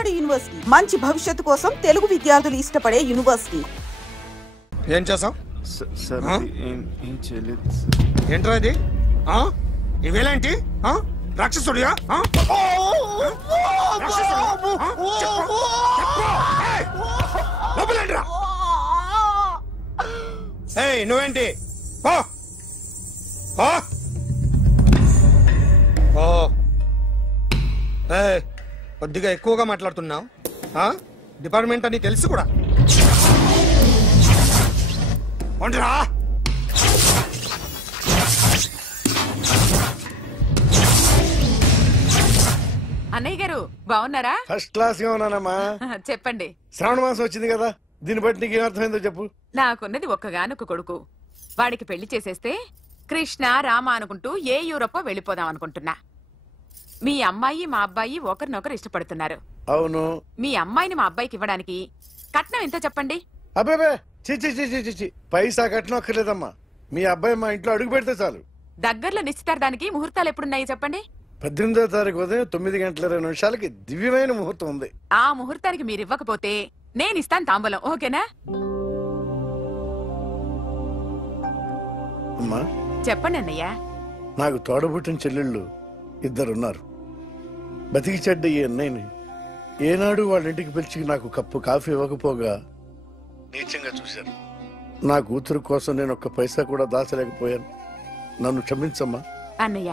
Vijayawada university మంచి భవిష్యత్తు కోసం తెలుగు విద్యార్థులు ఇష్టపడే యూనివర్సిటీ. ఏం చేసావు? ఏంట్రా ఇది? ఇవేలాంటి రాక్షసుడియా? నువ్వేంటి? కొద్దిగా ఎక్కువగా మాట్లాడుతున్నావు. డిపార్ట్మెంట్ అని తెలుసు కూడా. అన్నయ్య గారు బాగున్నారా? ఫస్ట్ క్లాస్ గా ఉన్నానమ్మా. చెప్పండి. శ్రావణ మాసం వచ్చింది కదా, దీన్ని బట్టి నీకు ఏమర్థమైందో చెప్పు. నాకున్నది ఒక్కగానొక్క కొడుకు. వాడికి పెళ్లి చేసేస్తే కృష్ణ రామ అనుకుంటూ ఏ యూరోపో వెళ్ళిపోదాం అనుకుంటున్నా. మీ అమ్మాయి మా అబ్బాయి ఒకరినొకరు ఇష్టపడుతున్నారు. అవును. మీ అమ్మాయిని మా అబ్బాయికి ఇవ్వడానికి కట్నం ఎంత చెప్పండి? అబ్బాబే చిచి పైసా కట్నం అక్కర్లేదమ్మా. మీ అబ్బాయి మా ఇంట్లో అడుగు పెడితే చాలు. దగ్గరలో నిశ్చితార్థానికి ముహూర్తాలు ఎప్పుడున్నాయి చెప్పండి? 18వ తారీఖు ఉదయం 9:20 దివ్యమైన ముహూర్తం ఉంది. ఆ ముహూర్తానికి మీరు ఇవ్వకపోతే నేను ఇస్తాను తాంబూలం. ఓకేనా? అమ్మా చెప్పండి అన్నయ్య. నాకు తోడబుట్టిన చెల్లెళ్ళు ఇద్దరున్నారు. బతికి చెడ్డ ఈ అన్నయ్యని ఏనాడు వాళ్ళ ఇంటికి పిలిచి నాకు కప్పు కాఫీ ఇవ్వకపోగా నీచంగా చూశాను. నా కూతురు కోసం నేను ఒక్క పైసా కూడా దాచలేకపోయాను. నన్ను క్షమించమ్మా. అన్నయ్య,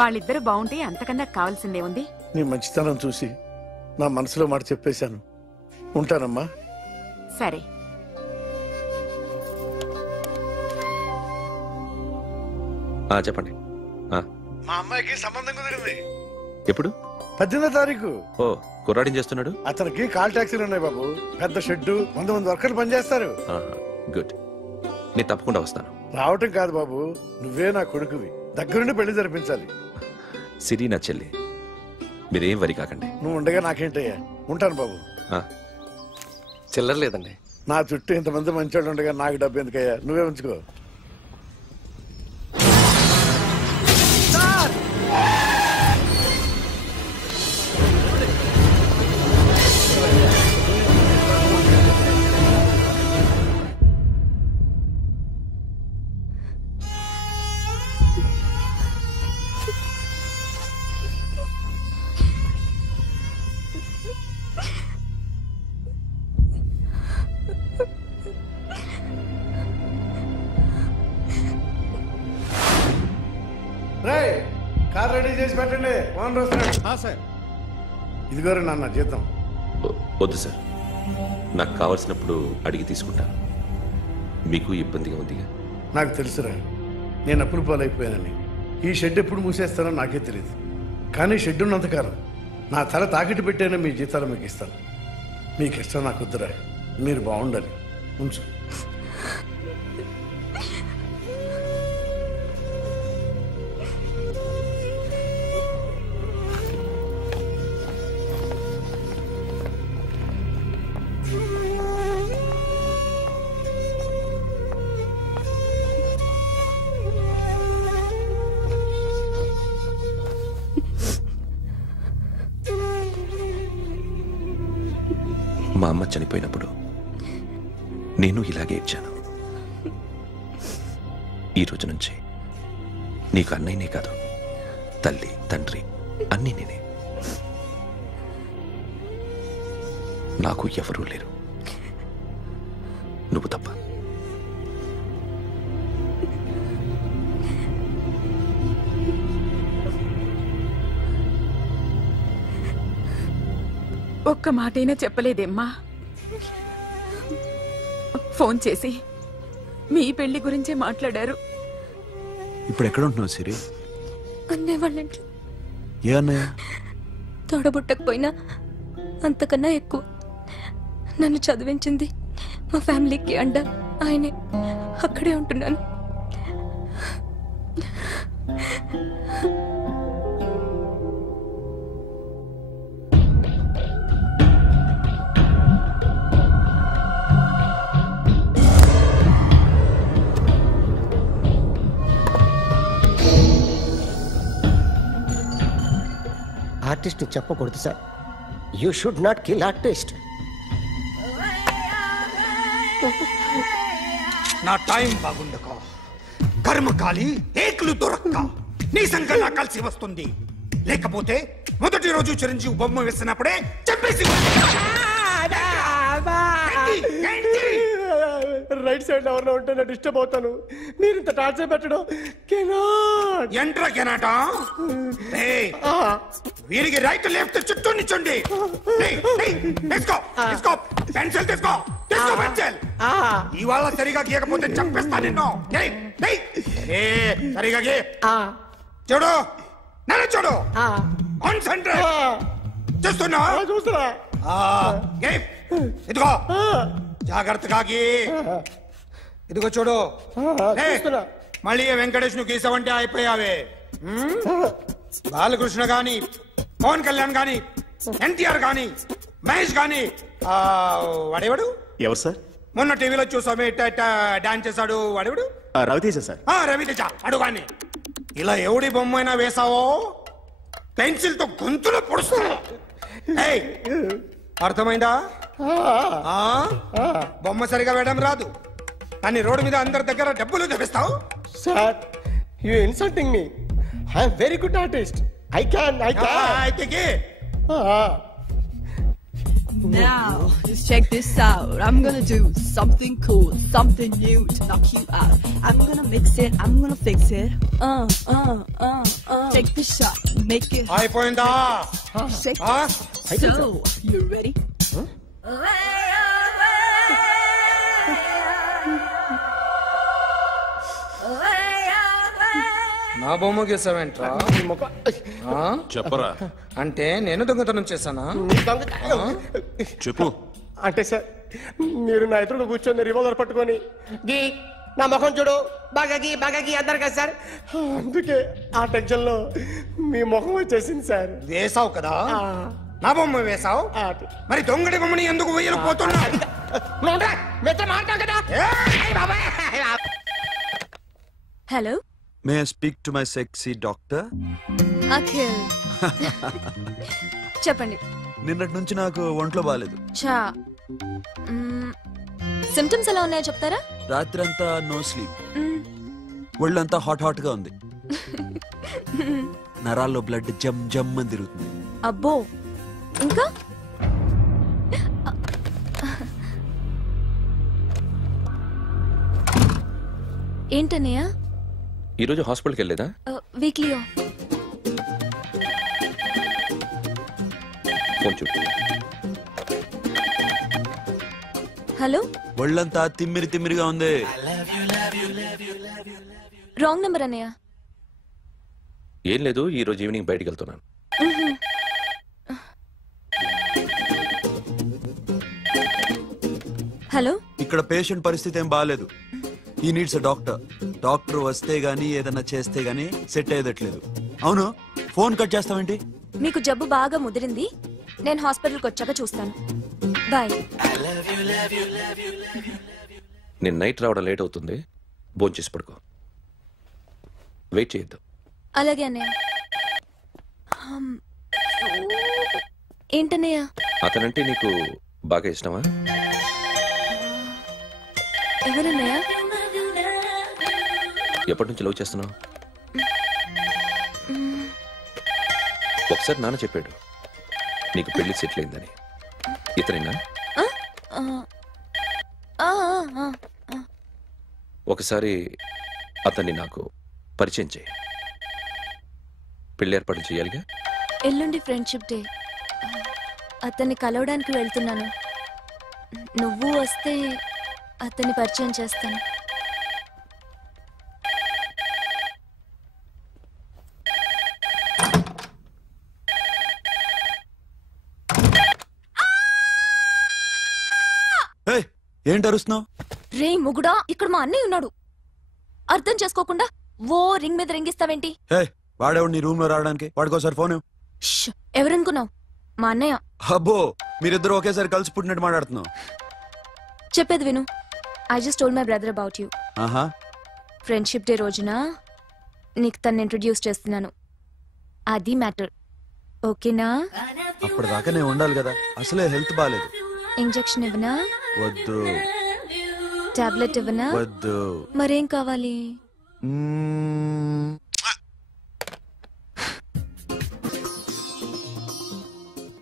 వాళ్ళిద్దరు బాగుంటే అంతకన్నా కావాల్సిందే ఉంది. నీ మంచితనం చూసి నా మనసులో మాట చెప్పేశాను. ఉంటానమ్మా. సరే. చెప్పండి. మా అమ్మాయికి సంబంధం కుదిరింది. ఎప్పుడు? 18వ తారీఖు. ఓ, కుర్రాడేం చేస్తున్నాడు? అతనికి కాల్ టాక్సీలు ఉన్నాయి బాబు. పెద్ద షెడ్, 100 మంది వర్కర్లు పనిచేస్తారు. గుడ్. నేను తప్పకుండా వస్తాను. రావటం కాదు బాబు, నువ్వే నా కొడుకువి. దగ్గరుండి పెళ్లి జరిపించాలి. సిరి నా చెల్లి, మీరేం వరి కాకండి. నువ్వు ఉండగా నాకేంటయ్యా. ఉంటాను బాబు. చిల్లర లేదండి. నా చుట్టూ ఇంతమంది మంచోళ్ళు ఉండగా నాకు డబ్బు ఎందుకయ్యా? నువ్వే ఉంచుకో. కార్ రెడీ చేసి పెట్టండి. ఓనర్ వస్తున్నాడు. సార్, ఇదిగోరు నాన్న జీతం. వద్దు సార్, నాకు కావలసినప్పుడు అడిగి తీసుకుంటాను. మీకు ఇబ్బందిగా ఉంది? నాకు తెలుసురా, నేను అప్పులు పాలైపోయానని. ఈ షెడ్ ఎప్పుడు మూసేస్తానో నాకే తెలియదు. కానీ షెడ్ ఉన్నంతకాలం నా తల తాకిట్టు పెట్టానో మీ జీతాలు మీకు ఇస్తాను. మీకు ఇష్టం నాకు వద్దురా. మీరు బాగుండాలి. ఉంచు. మా అమ్మ చనిపోయినప్పుడు నేను ఇలాగే ఇచ్చాను. ఈ రోజు నుంచి నీకు అన్నయ్యనే కాదు, తల్లి తండ్రి అన్నీ నేనే. నాకు ఎవరూ లేరు, నువ్వు తప్ప. ఒక్క మాటైనా చెప్పలేదేమ్మా? ఫోన్ చేసి మీ పెళ్లి గురించే మాట్లాడారు. ఇప్పుడు ఎక్కడ ఉంటున్నావు సిరి? అన్నయ్య వాళ్ళ ఇంట్లో. ఏ అన్నయ్య? తోడబుట్టకపోయినా అంతకన్నా ఎక్కువ నన్ను చదివించింది మా ఫ్యామిలీకి అండ ఆయనే. అక్కడే ఉంటున్నాను. ఆర్టిస్ట్ చెప్పకూడదు sir. You should not kill artist. నా టైం బాగుండకో కర్మకాలి ఏకులు దొరక్క నీ సంఘటన కలిసి వస్తుంది. లేకపోతే మొదటి రోజు చిరంజీవి బొమ్మ వేసినప్పుడే చెప్పేసి రైట్ సైడ్ ఎవరిలో ఉంటే నేను డిస్టర్బ్ అవుతాను. మీరు ఇంత టార్చర్ పెట్టడం ఎంట్రా కెనాటా. వీరికి రైట్ లెఫ్ట్ చుట్టూ నిచ్చండి. తీసుకో తీసుకో పెన్సిల్ తీసుకో తీసుకో పెన్సిల్. ఇవాళ సరిగా గీయకపోతే చంపేస్తా నిన్ను. సరిగా గీ. చూడు నన్ను చూడు. కాన్సంట్రేట్ చూస్తున్నా చూస్తున్నా. ఇదిగో జాగ్రత్తగా గీ. ఇదిగో చూడు. మళ్ళీ వెంకటేష్ ను గీసావంటే అయిపోయావే. బాలకృష్ణ గాని పవన్ కళ్యాణ్ గాని ఎన్టీఆర్ గాని మహేష్ గాని వాడేవాడు ఎవరు సార్? మొన్న టీవీలో చూసామే డాన్స్ చేశాడు వాడేవాడు? రవితేజ సార్. రవితేజ అడుగాని. ఇలా ఎవడి బొమ్మ అయినా వేసావో పెన్సిల్ తో గొంతులో పొడుస్తా. అర్థమైందా? బొమ్మ సరిగా వేయడం రాదు కానీ రోడ్డు మీద అందరి దగ్గర డబ్బులు తెప్పిస్తావు. Sir you insulting me. I am very good artist. I can. Now, just check this out. I'm gonna do something cool, something new to knock you out. I'm gonna mix it, I'm gonna fix it. Take the shot, make it. అయిపోయిందా? Shake it. So, you ready? నా బొమ్మ గీసావేంట్రా? చెప్పరా. అంటే నేను దొంగతనం చేశానా? చెప్పు. అంటే సార్ మీరు నా ఎదురుగా కూర్చొని రివాల్వర్ పట్టుకొని గీ నా ముఖం చూడు బాగా గీ అన్నారు కదా సార్. అందుకే ఆ టెన్షన్ లో మీ ముఖం వచ్చేసింది సార్. వేసావు కదా నా బొమ్మ వేసావు. మరి దొంగడి బొమ్మని ఎందుకు వేయలేకపోతున్నా? Hello, may I speak to my sexy doctor? Akhil చెప్పండి. నిన్నటి నుంచి నాకు ఒంట్లో బాగాలేదు. చా సిమ్టమ్స్ ఎలా ఉన్నాయో చెప్తారా? రాత్రి అంతా నో స్లీప్, ఒళ్ళంతా హాట్ గా ఉంది, నరాల్లో బ్లడ్ జమ్ జమ్ అని తిరుగుతుంది. అబ్బో, ఇంకా ఏంటన్నయ్య? ఈరోజు హాస్పిటల్కి వెళ్ళేదా? వీక్లీ ఫోన్ చూడు. హలో, ఒళ్ళంతా తిమ్మిరిగా ఉంది. రాంగ్ నెంబర్ అన్నయ్య. ఏం లేదు, ఈరోజు ఈవినింగ్ బయటికి వెళ్తున్నాను. హలో, ఇక్కడ పేషెంట్ పరిస్థితి ఏం బాగాలేదు. ఈ నీడ్స్ డాక్టర్. డాక్టర్ వస్తే గానీ ఏదన్నా చేస్తే గానీ సెట్ అయ్యేదట్లేదు. అవును, ఫోన్ కట్ చేస్తావేంటి? మీకు జబ్బు బాగా ముదిరింది, నేను హాస్పిటల్కి వచ్చాక చూస్తాను. బాయ్. నేను నైట్ రావడం లేట్ అవుతుంది, భోంచేసి పడుకో. వెయిట్ చేయొద్దు. అలాగే అన్నయ్య. ఏంటన్నయ్య? అతనంటే నీకు బాగా ఇష్టమా? ఎవరన్నయ్య? ఎప్పటి నుంచి లవ్ చేస్తున్నావు? ఒకసారి నాన్న చెప్పాడు నీకు పెళ్లి సెటిల్ అయిందని. ఇతనేనా? ఒకసారి అతన్ని నాకు పరిచయం చేయి. పెళ్లి ఏర్పాటు చేయాలిగా. ఎల్లుండి ఫ్రెండ్షిప్ డే, అతన్ని కలవడానికి వెళ్తున్నాను. నువ్వు వస్తే అతన్ని పరిచయం చేస్తాను. ఏంటి అరుస్తున్నావు? రే ముగుడా, ఇక్కడ మా అన్నయ్య ఉన్నాడు. అర్థం చేసుకోకుండా ఓ రింగ్ మీద రింగిస్తావేంటి? వాడేవాడు నీ రూమ్ లో రావడానికి? వాడికోసారి ఫోన్. ఎవరనుకున్నావు? మా అన్నయ్య. అబ్బో, మీరిద్దరు ఒకేసారి కలిసి పుట్టినట్టు మాట్లాడుతున్నావు. చెప్పేది విను. I just told my brother about you. Friendship day రోజున నీకు తను ఇంట్రొడ్యూస్ చేస్తున్నాను. అది మ్యాటర్. ఓకేనా? అప్పటిదాకా నేను ఉండాలి కదా, అసలే హెల్త్ బాగాలేదు. ఇంజెక్షన్ ఇవ్వనా? వద్దు. టాబ్లెట్ ఇవ్వనా? వద్దు. మరేం కావాలి?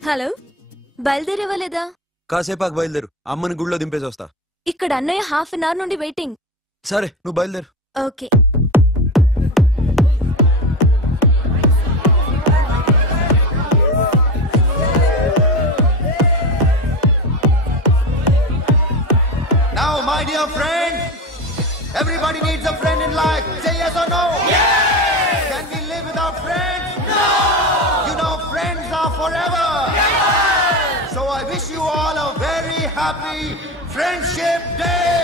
హలో, బయలుదేరేవా లేదా? కాసేపాకు బయలుదేరు, అమ్మని గుళ్ళో దింపేసి వస్తా. ఇక్కడ అన్నయ్య హాఫ్ అన్ అవర్ నుండి వెయిటింగ్. సరే, నువ్వు బయలుదేరు. Okay. Now, my dear friend, everybody needs a friend in life. Say yes or no? Yes! Can we live without friends? No! You know, friends are forever. Yes! So I wish you all a very happy Friendship Day!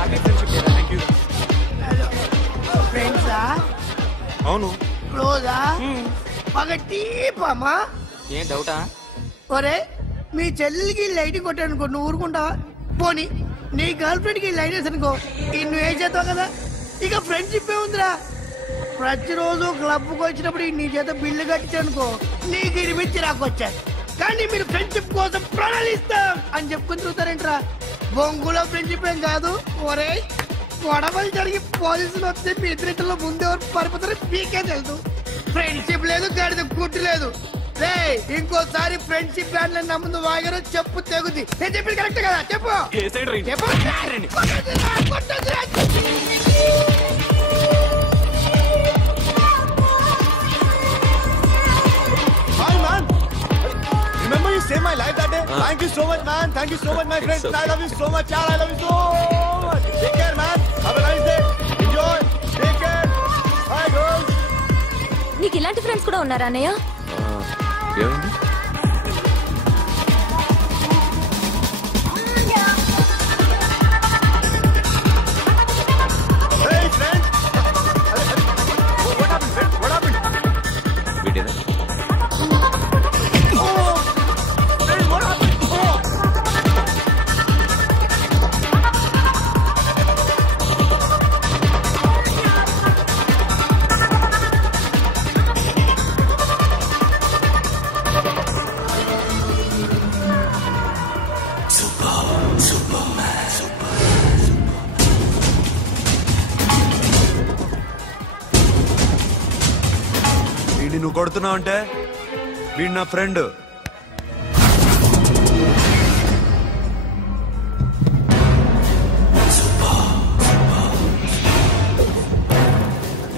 Happy Friendship Day, thank you. Friends, అవును. క్లోజా? బాగా deep అమ్మా. ఏం డౌటా? ఒరే, మీ చెల్లెలికి light కొట్టానుకో, నువ్వు ఊరుకుంటావా? పోనీ నీ గర్ల్ ఫ్రెండ్ కి లైట్ వేసి అనుకో, నువ్వు ఏం చేస్తావు కదా? ఇక ఫ్రెండ్షిప్ ఏ ఉందిరా. ప్రతిరోజు క్లబ్కి వచ్చినప్పుడు నీ చేత బిల్లు కట్టించనుకో, నీకు ఇరిమిచ్చి రాకొచ్చాను. కానీ మీరు ఫ్రెండ్షిప్ కోసం ప్రణాళిస్తాం అని చెప్పుకుని చూస్తారేంట్రా? బొంగులో ఫ్రెండ్షిప్ ఏం కాదు. ఒరే, గొడవలు జరిగి పోలీసులు వస్తే మీ ఇద్దరిలో ముందెవరు పరిపోతారో మీకే తెలుసు. ఫ్రెండ్షిప్ లేదు, గడిద గుడ్డు లేదు. రే, ఇంకోసారి ఫ్రెండ్షిప్ బ్యాండ్ నా ముందు వాగారో చెప్పు తెగుద్ది. నేను చెప్పింది కరెక్ట్ కదా? చెప్పు Remember you saved my life that day? Thank you so much, man. Thank you so much, my friend. I love you so much, yaar. I love you so much. Take care, man. Have a nice day. Enjoy. Take care. Bye, girls. నీకు ఇలాంటి friends కూడా ఉన్నారా అన్నయ్య? ఏమైంది? Hey, friend. What happened, friend? What happened? వీడేనా? వీడిని నువ్వు కొడుతున్నావు అంటే వీడు నా ఫ్రెండ్.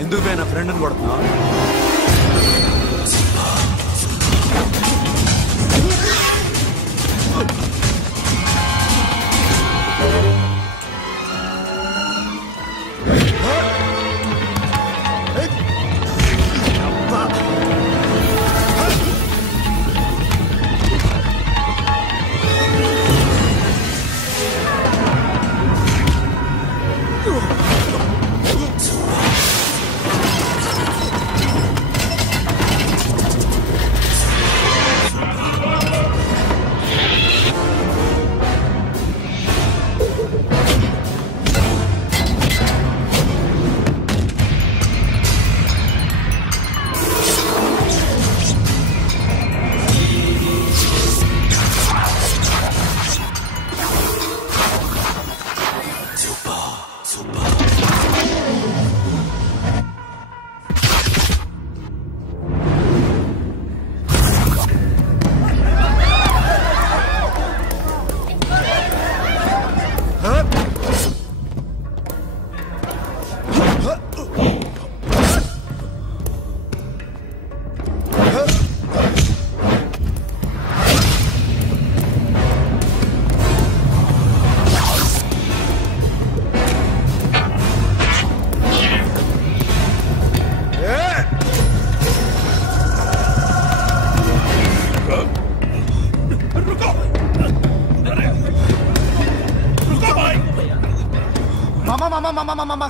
ఎందుకు నా ఫ్రెండ్ని కొడుతున్నావు?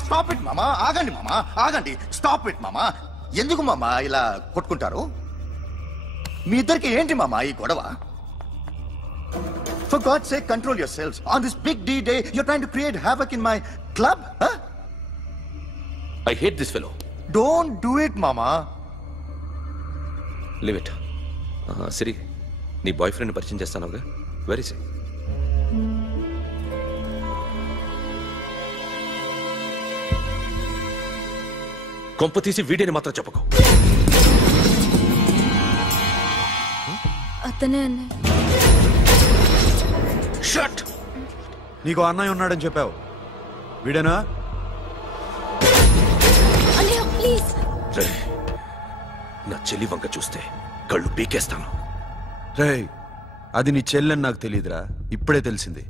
స్టాప్ ఇట్ మామా. ఆగండి మామా, ఆగండి. స్టాప్ ఇట్ మామా. ఎందుకు మామా ఇలా కొట్టుకుంటారు? మీ ఇద్దరికి ఏంటి మామా ఈ గొడవ? For God's sake, control yourselves. On this big D day, you're trying to create havoc in my club, huh? I hate this fellow. Don't do it, Mama. Leave it. Siri, నీ బాయ్ ఫ్రెండ్ పరిచయం చేస్తానుగా. Very సే. కొంప తీసి వీడియోని మాత్రం చెప్పకు. అతనే అన్నయ్య. Shut. నీకు అన్నయ్య ఉన్నాడని చెప్పావు, వీడేనా? అన్నయ్య ప్లీజ్. రే, నా చెల్లి వంక చూస్తే కళ్ళు పీకేస్తాను. రే, అది నీ చెల్లెని నాకు తెలియదురా, ఇప్పుడే తెలిసింది.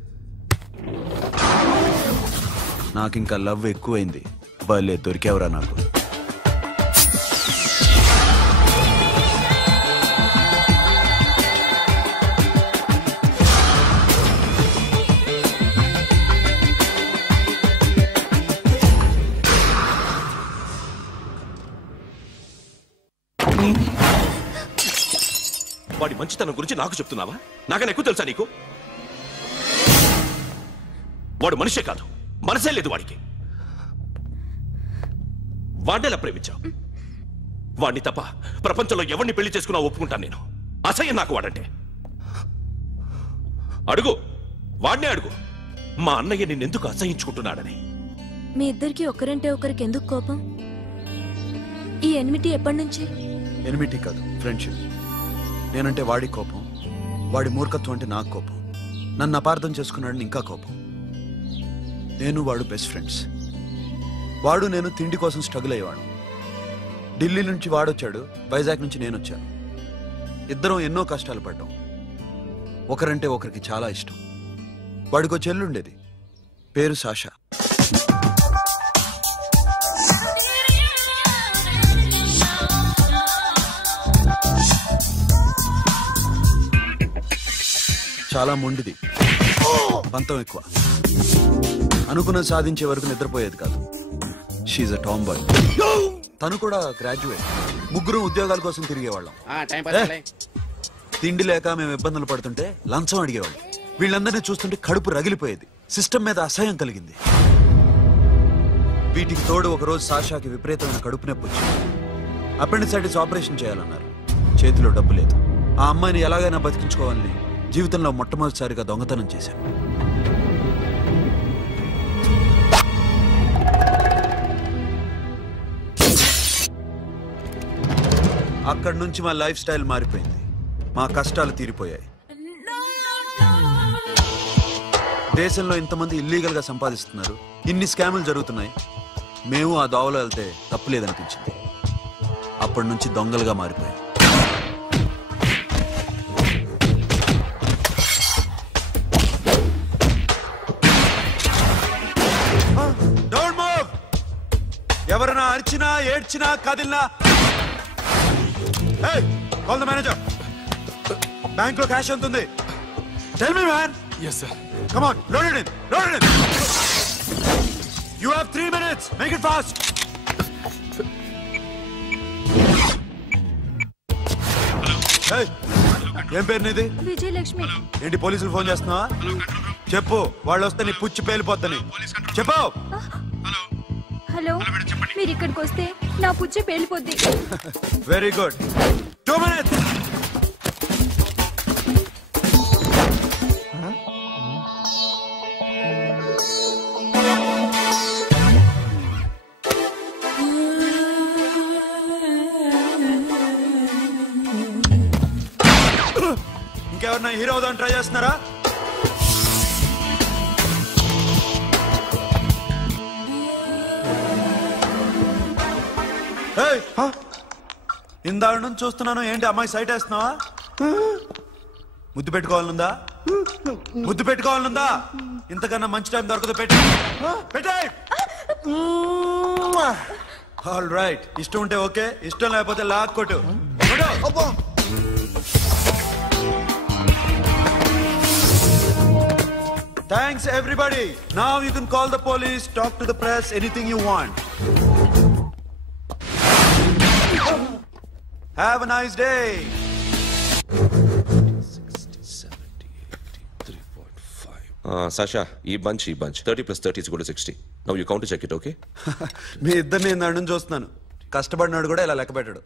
నాకింకా లవ్ ఎక్కువైంది. భలే దొరికావురా నాకు. వాడి మంచితనం గురించి నాకు చెప్తున్నావా? నాకన్నా ఎక్కువ తెలుసా నీకు? వాడు మనిషే కాదు, మనసే లేదు వాడికి. వాడినేలా ప్రేమించావు? వాడిని తప్ప ప్రపంచంలో ఎవరిని పెళ్లి చేసుకున్నా ఒప్పుకుంటాను నేను. అసహ్యం నాకు వాడంటే. అడుగు, వాడినే అడుగు, మా అన్నయ్య నిన్నెందుకు అసహించుకుంటున్నాడని. మీ ఇద్దరికి ఒకరంటే ఒకరికి ఎందుకు కోపం? ఈ ఎనిమిటీ ఎప్పటి నుంచి? ఎనిమిటీ కాదు, ఫ్రెండ్షిప్. నేనంటే వాడి కోపం, వాడి మూర్ఖత్వం అంటే నాకు కోపం. నన్ను అపార్థం చేసుకున్నాడని ఇంకా కోపం. నేను వాడు బెస్ట్ ఫ్రెండ్స్. వాడు నేను తిండి కోసం స్ట్రగుల్ అయ్యేవాడు. ఢిల్లీ నుంచి వాడొచ్చాడు, వైజాగ్ నుంచి నేను వచ్చాను. ఇద్దరం ఎన్నో కష్టాలు పడ్డాం. ఒకరంటే ఒకరికి చాలా ఇష్టం. వాడికో చెల్లుండేది, పేరు సాషా. చాలా మొండిది, పంతం ఎక్కువ. అనుకున్నది సాధించే వరకు నిద్రపోయేది కాదు. She's a tomboy. తను కూడా గ్రాడ్యుయేట్. ముగ్గురు ఉద్యోగాల కోసం తిరిగేవాళ్ళం. తిండి లేక మేము ఇబ్బందులు పడుతుంటే లంచం అడిగేవాళ్ళం. వీళ్ళందరినీ చూస్తుంటే కడుపు రగిలిపోయేది. సిస్టమ్ మీద అసహ్యం కలిగింది. వీటికి తోడు ఒకరోజు సాషాకి విపరీతమైన కడుపు నొప్పి వచ్చింది. అపెండిసైటిస్ ఆపరేషన్ చేయాలన్నారు. చేతిలో డబ్బు లేదు. ఆ అమ్మాయిని ఎలాగైనా బతికించుకోవాలని జీవితంలో మొట్టమొదటిసారిగా దొంగతనం చేశాను. అక్కడి నుంచి మా లైఫ్ స్టైల్ మారిపోయింది. మా కష్టాలు తీరిపోయాయి. దేశంలో ఇంతమంది ఇల్లీగల్ గా సంపాదిస్తున్నారు, ఇన్ని స్కాములు జరుగుతున్నాయి. మేము ఆ దోవలో వెళ్తే తప్పులేదనిపించింది. అప్పటి నుంచి దొంగలుగా మారిపోయాయి. ఎవరైనా అరిచినా ఏడ్చినా కదిలినా కాల్ ద మేనేజర్. బ్యాంక్ లో క్యాష్ ఎంత ఉంది? Tell me man. yes sir. come on, load it in, load it in. you have 3 minutes, make it fast. hey, ఏం పేరు నీది? విజయలక్ష్మి. ఏంటి పోలీసులు ఫోన్ చేస్తున్నావా? చెప్పు, వాళ్ళు వస్తే నీ పుచ్చి పేలిపోద్దని చెప్పు. హలో, మీరు ఇక్కడికి వస్తే నా పుచ్చి పేలిపోద్ది. Very good. 2 minutes. ఇంకెవరన్నా హీరో అవుదాం ట్రై చేస్తున్నారా? ఇందాక నుంచి చూస్తున్నాను, ఏంటి అమ్మాయి సైట్ వేస్తున్నావా? ముద్దు పెట్టుకోవాలనుందా? ముద్దు పెట్టుకోవాలనుందా? ఇంతకన్నా మంచి టైం దొరకదు. పెట్టే. ఆల్ రైట్, ఇష్టం ఉంటే ఓకే, ఇష్టం లేకపోతే లాక్ కొట్టు. Thanks everybody. Now you can call the police, talk to the press, anything you want. Have a nice day. 60, 70, 80, 3.5. Sasha, ఈ bunch 30 + 30 is equal to 60. Now you count to check it, okay? మీ ఇద్దరిని ఇందాక నుంచి చూస్తున్నాను. కష్టపడినాడు కూడా ఇలా లెక్క పెట్టాడు.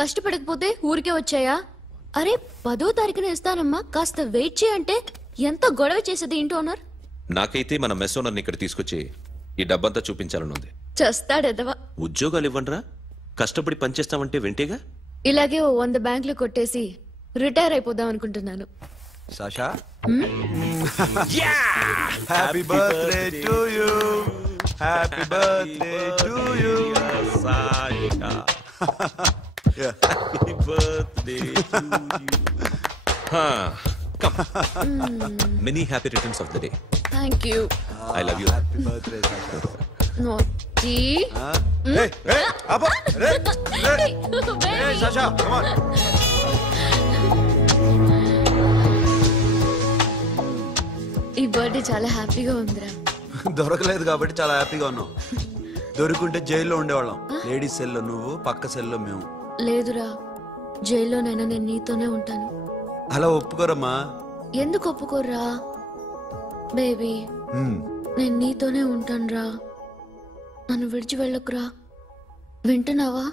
కష్టపడకపోతే ఊరికే వచ్చాయా? అరే 10వ తారీఖున ఇస్తానమ్మా, కాస్త వెయిట్ చేయంటే ఎంత గొడవ చేసేది ఇంటి ఓనర్. నాకైతే మన మెస్ ఓనర్ని ఇక్కడ తీసుకొచ్చి ఈ డబ్బంతా చూపించాలనుంది. చస్తాడెదవా. ఉద్యోగాలు ఇవ్వండిరా, కష్టపడి పనిచేస్తామంటే వెంటేగా. ఇలాగే 100 బ్యాంకులు కొట్టేసి రిటైర్ అయిపోదాం అనుకుంటున్నాను. Sasha, happy birthday to you, happy birthday to you Sasha, happy birthday to you. Come. Many happy returns of the day. Thank you. I love you. Happy birthday, Sasha. Naughty. Hey, Abba, hey, Sasha, come on. ఈ birthday చాలా హ్యాపీగా ఉందిరా. దొరకలేదు కాబట్టి చాలా హ్యాపీగా ఉన్నాం. దొరుకుంటే జైల్లో ఉండేవాళ్ళం. లేడీస్ సెల్లో నువ్వు, పక్క సెల్లో మేము. లేదురా, జైల్లోనైనా నేను నీతోనే ఉంటాను. అలా ఒప్పుకోరమ్మా. ఎందుకు ఒప్పుకోర్రా బేబీ? నేను నీతోనే ఉంటానురా, నన్ను విడిచి వెళ్ళకురా. వింటున్నావా?